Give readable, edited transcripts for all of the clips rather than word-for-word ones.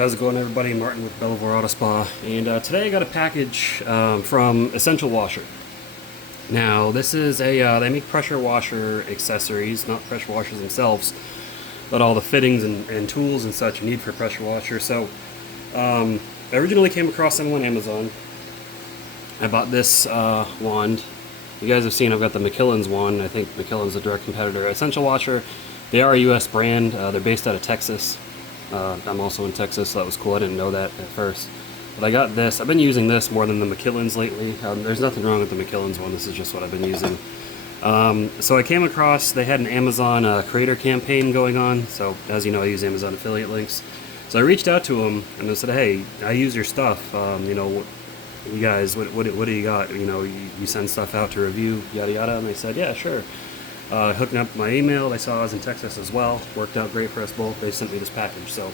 How's it going, everybody? Martin with Belvoir Auto Spa, and today I got a package from Essential Washer. Now, this is they make pressure washer accessories, not pressure washers themselves, but all the fittings and tools and such you need for a pressure washer. So, I originally came across them on Amazon. I bought this wand. You guys have seen I've got the McKillen's wand. I think McKillen's a direct competitor. Essential Washer, they are a U.S. brand. They're based out of Texas. I'm also in Texas, so that was cool. I didn't know that at first. But I got this. I've been using this more than the McKillen's lately. There's nothing wrong with the McKillen's one. This is just what I've been using. So I came across, they had an Amazon creator campaign going on. So as you know, I use Amazon affiliate links. So I reached out to them and I said, hey, I use your stuff. You guys, what do you got? You send stuff out to review, yada yada. And they said, yeah, sure. Hooking up my email. They saw I was in Texas as well. Worked out great for us both. They sent me this package. So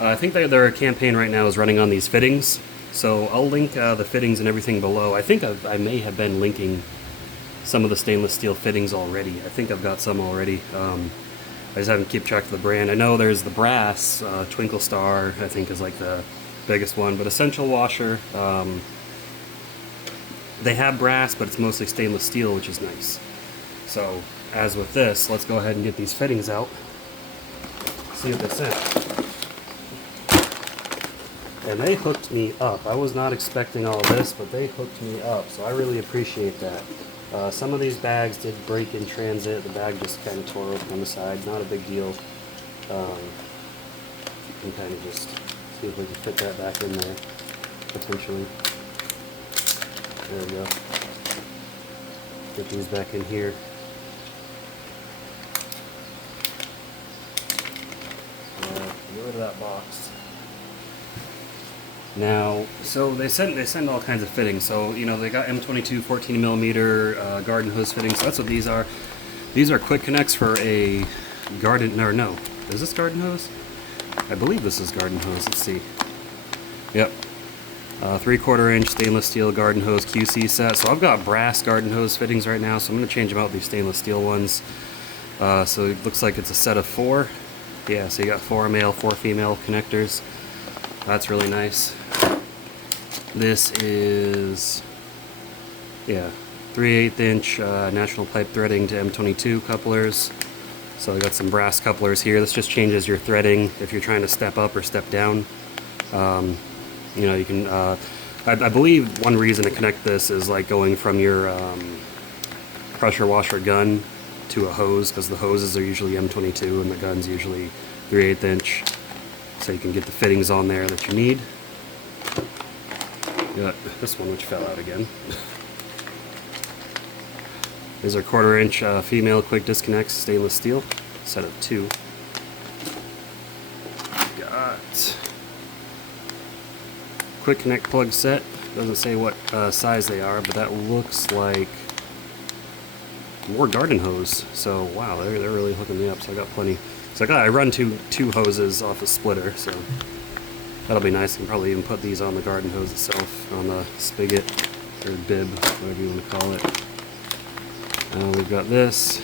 I think their campaign right now is running on these fittings. So I'll link the fittings and everything below. I think I may have been linking some of the stainless steel fittings already. I think I've got some already. I just haven't kept track of the brand. I know there's the brass, Twinkle Star, I think is like the biggest one. But Essential Washer, they have brass, but it's mostly stainless steel, which is nice. So, as with this, let's go ahead and get these fittings out. See what they sent. And they hooked me up. I was not expecting all of this, but they hooked me up, so I really appreciate that. Some of these bags did break in transit. The bag just kind of tore open on the side. Not a big deal. You can kind of just see if we can fit that back in there, potentially. There we go. Get these back in here. Get rid of that box. Now, so they send all kinds of fittings. So they got M22 14 millimeter garden hose fittings. So that's what these are. These are quick connects for a garden. No, is this garden hose? I believe this is garden hose. Let's see. Yep. 3/4 inch stainless steel garden hose QC set. So I've got brass garden hose fittings right now, so I'm going to change them out with these stainless steel ones. So it looks like it's a set of 4. Yeah, so you got 4 male, 4 female connectors. That's really nice. This is, 3/8 inch national pipe threading to M22 couplers. So I got some brass couplers here. This just changes your threading if you're trying to step up or step down. You can, I believe one reason to connect this is like going from your pressure washer gun to a hose, because the hoses are usually M22 and the gun's usually 3/8 inch. So you can get the fittings on there that you need. Got this one which fell out again. These are 1/4 inch female quick disconnects, stainless steel, set of 2. Got quick connect plug set. Doesn't say what size they are, but that looks like more garden hose. So wow, they're really hooking me up. So I got plenty. So I run two hoses off a splitter, so that'll be nice. I can probably even put these on the garden hose itself, on the spigot or bib, whatever you want to call it. We've got this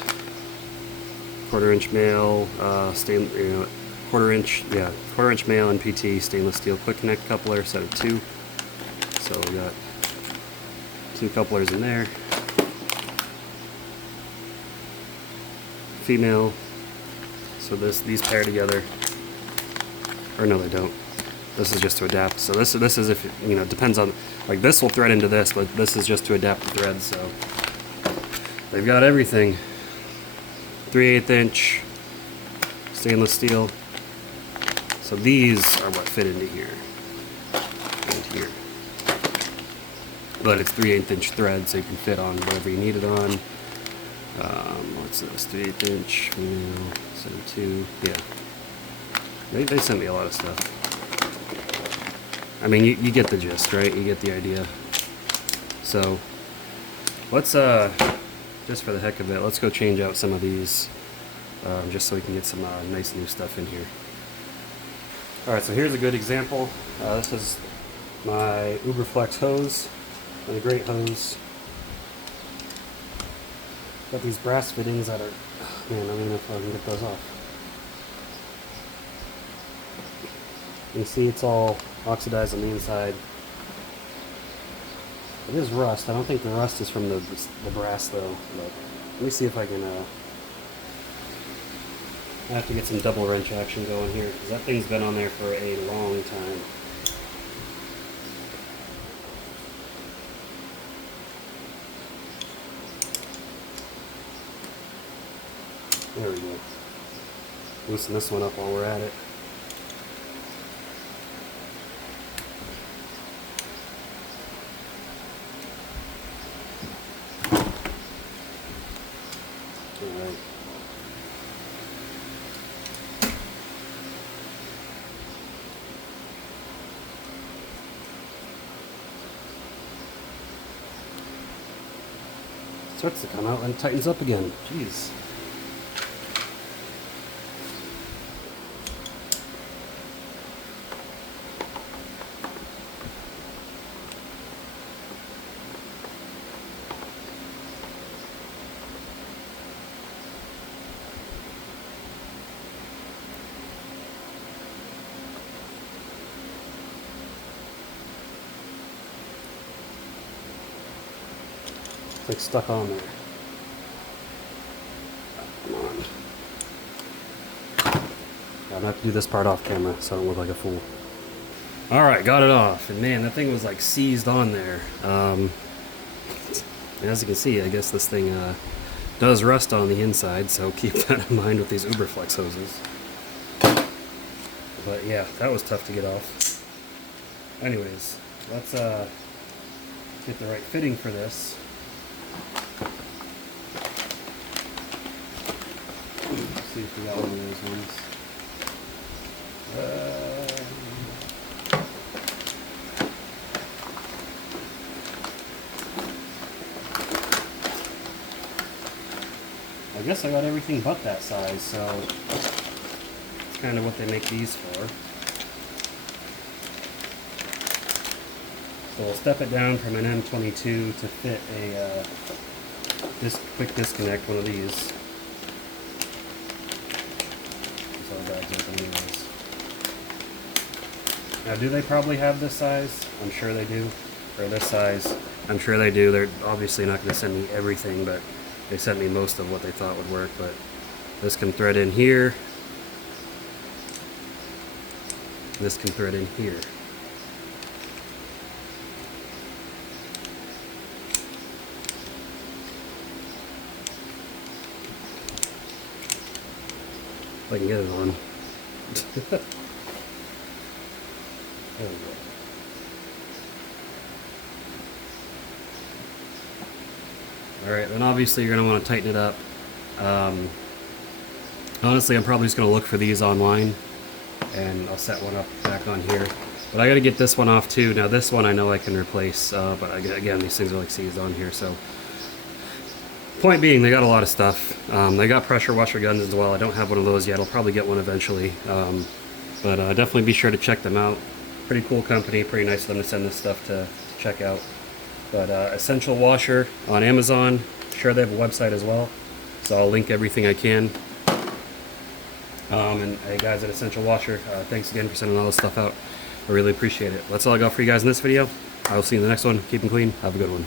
1/4 inch male, 1/4 inch male NPT stainless steel quick connect coupler, set of 2. So we got 2 couplers in there. Female. So these pair together, or no, they don't. This is just to adapt. So this is if it depends on, like this will thread into this, but this is just to adapt the threads. So they've got everything. 3/8 inch stainless steel. So these are what fit into here and here. But it's 3/8 inch thread, so you can fit on whatever you need it on. What's this? 3/8 inch, set of 2. Yeah. They sent me a lot of stuff. I mean, you get the gist, right? You get the idea. So let's just for the heck of it, let's go change out some of these, just so we can get some nice new stuff in here. Alright, so here's a good example. This is my Uberflex hose, and a great hose. Got these brass fittings that are, man, I don't even know if I can get those off. You see it's all oxidized on the inside. It is rust. I don't think the rust is from the brass though. But let me see if I can. I have to get some double wrench action going here because that thing's been on there for a long time. There we go. Loosen this one up while we're at it. Alright. Starts to come out and tightens up again. Jeez. It's like stuck on there. Come on. I'm gonna have to do this part off camera so I don't look like a fool. Alright, got it off. And man, that thing was like seized on there. As you can see, I guess this thing does rust on the inside, so keep that in mind with these Uberflex hoses. But yeah, that was tough to get off. Anyways, let's get the right fitting for this. Let's see if we got one of those ones. I guess I got everything but that size, so that's kind of what they make these for. So we'll step it down from an M22 to fit a quick disconnect, one of these. So the bag's open anyways. Now, do they probably have this size? I'm sure they do. Or this size. I'm sure they do. They're obviously not going to send me everything, but they sent me most of what they thought would work. But this can thread in here. This can thread in here. If I can get it on. There we go. Alright, then obviously you're going to want to tighten it up. Honestly, I'm probably just going to look for these online, and I'll set one up back on here. But I got to get this one off too. Now this one I know I can replace, but again, these things are like seized on here, so. Point being, they got a lot of stuff. They got pressure washer guns as well. I don't have one of those yet. I'll probably get one eventually. But definitely be sure to check them out. Pretty cool company. Pretty nice of them to send this stuff to check out. But Essential Washer on Amazon. Sure, they have a website as well. So I'll link everything I can. And hey guys at Essential Washer, thanks again for sending all this stuff out. I really appreciate it. That's all I got for you guys in this video. I will see you in the next one. Keep them clean. Have a good one.